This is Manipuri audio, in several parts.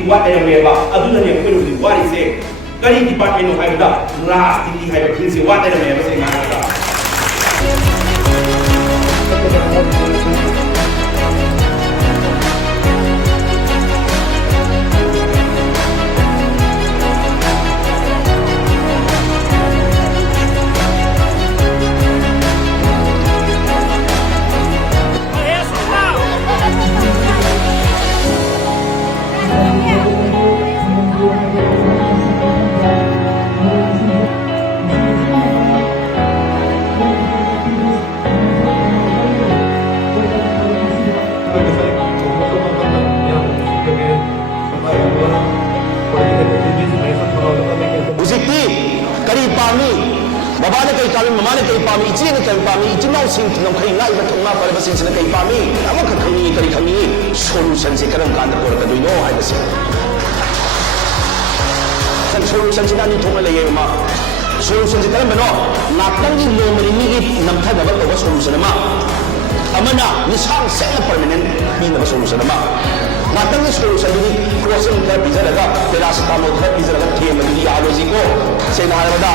ꯁꯤ ꯋꯥꯠ ꯂꯩꯔꯝꯃꯦꯕ ꯑꯗꯨꯅꯅꯦ ꯑꯩꯈꯣꯏꯅ ꯍꯧꯖꯤꯛ ꯋꯥꯔꯤꯁꯦ ꯀꯔꯤ ꯗꯤꯄꯥꯔꯠꯃꯦꯟꯅꯣ ꯍꯥꯏꯕꯗ ꯔꯥꯖꯅꯤꯇꯤ ꯍꯥꯏꯕ ꯐꯤꯜꯁꯦ ꯋꯥꯠ ꯂꯩꯔꯝꯃꯦꯕ ꯁꯦꯡꯅ ꯍꯥꯏꯔꯒ Kari pami, babana kay kami, mamana kay pami, ichina kay pami, ichinaw sing tinong kay nga iba tong mga palabas sing kay pami, ama ka kami, solution si karang kanda ko ka duino ay basi. San solution si nani tong alay ma. Solution si karang bano, natang ni lo marinigit namta dapat ko solution ma. Ama na ni sang sa permanent ni na solution ma. Natang ni solution ni crossing ka pizza daga, terasa tamo ka pizza daga tiye mali aloji ko. Say na harada.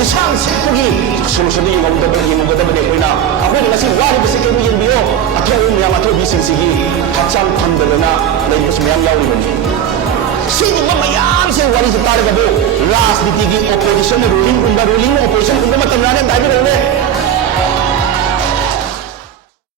Ni sang sa pagi solution ni yung mga dapat ko na. Ako ni nasi wali basi kayo yung bio. At yung mga mato bising sige. Katsang kandala na dahil mas mayang yaw ni Manji. Sino mamayang siya wali sa talaga po. Last ditigi opposition ruling opposition kung matamlanan dahil